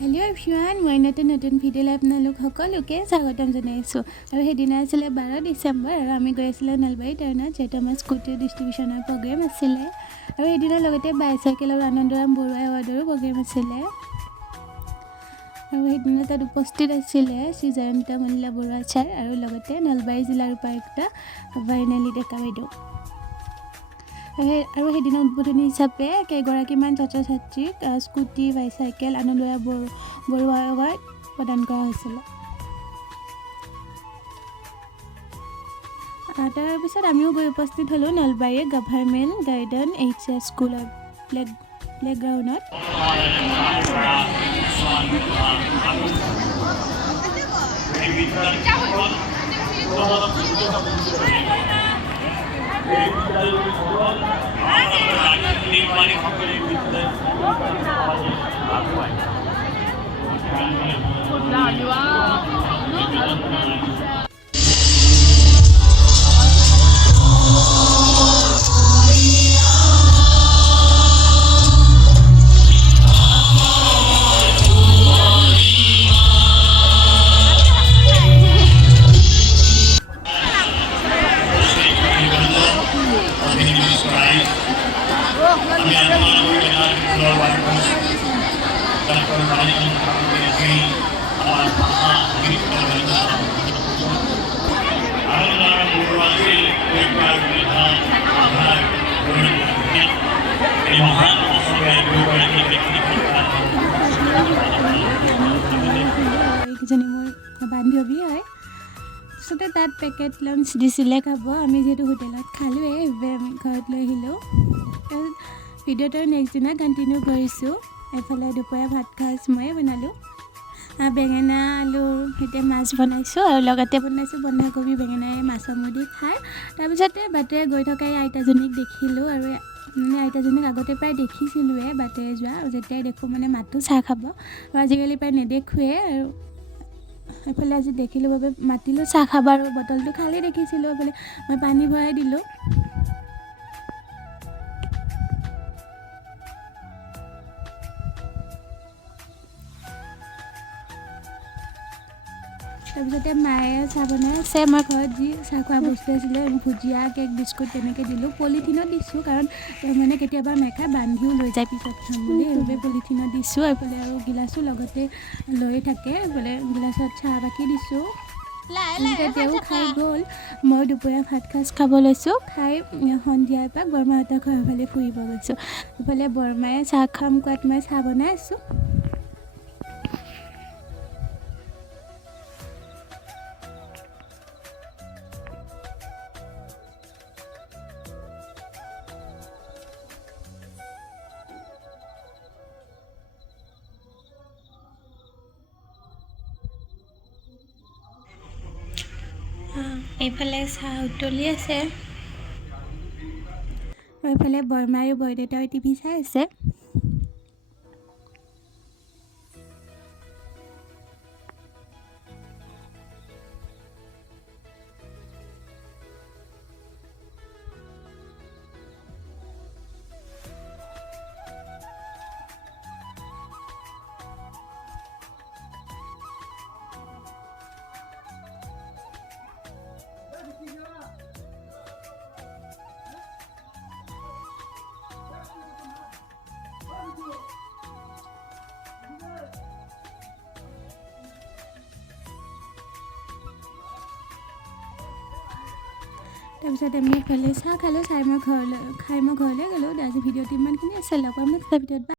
Hello' everyone, মই নতুন ভিডিঅ'লৈ আপোনালোক সকলোকে স্বাগতম জনাইছোঁ। আৰু সেইদিনা আছিলে 12 ডিচেম্বৰ আৰু আমি গৈ আছিলোঁ নলবাৰী টাউনত, যিহেতু আমাৰ স্কুটি ডিষ্ট্ৰিবিউশ্যনৰ প্ৰগ্ৰেম আছিলে। আৰু সেইদিনাৰ লগতে বাইচাইকেল আৰু আনন্দৰাম বৰুৱা এৱাৰ্ডৰো প্ৰগ্ৰেম আছিলে। আৰু সেইদিনা তাত উপস্থিত আছিলে শ্ৰী জয়ন্ত মল্ল বৰুৱা ছাৰ আৰু লগতে নলবাৰী জিলাৰ উপায়ুক্ত বৰ্ণালী ডেকা বাইদেউ। আৰু সেইদিনা উদ্বোধনী হিচাপে কেইগৰাকীমান ছাত্ৰ ছাত্ৰীক scooty bicycle Anandaram Barua award প্ৰদান কৰা হৈছিলে। তাৰপিছত আমিও গৈ উপস্থিত হ'লোঁ নলবাৰী গভৰ্ণমেণ্ট গাৰ্ডেন HS স্কুলৰ প্লেগ্ৰাউণ্ডত। এইকেইজনী মোৰ বান্ধৱী হয়। তাৰপিছতে তাত পেকেট লাঞ্চ দিছিলে খাব। আমি যিহেতু হোটেলত খালোঁৱেই, সেইবাবে আমি ঘৰত লৈ আহিলোঁ। তাৰপিছত ভিডিঅ'টো নেক্সট দিনা কণ্টিনিউ কৰিছোঁ। এইফালে দুপৰীয়া ভাত সাজ ময়ে বনালোঁ। বেঙেনা আলুৰ সৈতে মাছ বনাইছোঁ আৰু লগতে বনাইছোঁ বন্ধাকবি বেঙেনাৰে মাছৰ মুদি খাৰ। তাৰপিছতে বাটেৰে গৈ থকা এই আইতাজনীক দেখিলোঁ আৰু আইতাজনীক আগতে প্ৰায় দেখিছিলোঁৱে বাটেৰে যোৱা, আৰু যেতিয়াই দেখোঁ মানে মাতো চাহ খাব, আৰু আজিকালি প্ৰায় নেদেখোঁৱে। আৰু এইফালে আজি দেখিলোঁ বাবে মাতিলোঁ চাহ খাব, আৰু বটলটো খালী দেখিছিলোঁ। এইফালে মই পানী ভৰাই দিলোঁ। তাৰপিছতে মায়ে চাহ বনাই আছে। আমাৰ ঘৰত যি চাহ খোৱা বস্তু আছিলে, ভুজিয়া কেক বিস্কুট তেনেকৈ দিলোঁ। পলিথিনত দিছোঁ, কাৰণ মানে কেতিয়াবা নাখায়, বান্ধিও লৈ যায় পিছত খাম বুলি, সেইবাবে পলিথিনত দিছোঁ। এইফালে আৰু গিলাচো লগতে লৈ থাকে, এইফালে গিলাচত চাহ বাকি দিছোঁ। তেওঁ খাই গ'ল। মই দুপৰীয়া ভাত সাজ খাব লৈছোঁ। খাই সন্ধিয়া এপাক বৰমাহঁতৰ ঘৰৰ ফালে ফুৰিব গৈছোঁ। এইফালে বৰমায়ে চাহ খাম কোৱাত মই চাহ বনাই আছোঁ। এইফালে চাহ উতলি আছে, আৰু এইফালে বৰমা আৰু বৰদেউতাই টিভি চাই আছে। তাৰপিছত আমি এইফালে চাহ খালোঁ, খাই মই ঘৰলৈ গ'লোঁ। আজি ভিডিঅ'টো ইমানখিনি আছে, লগ পাম নেক্সট ভিডিঅ'ত।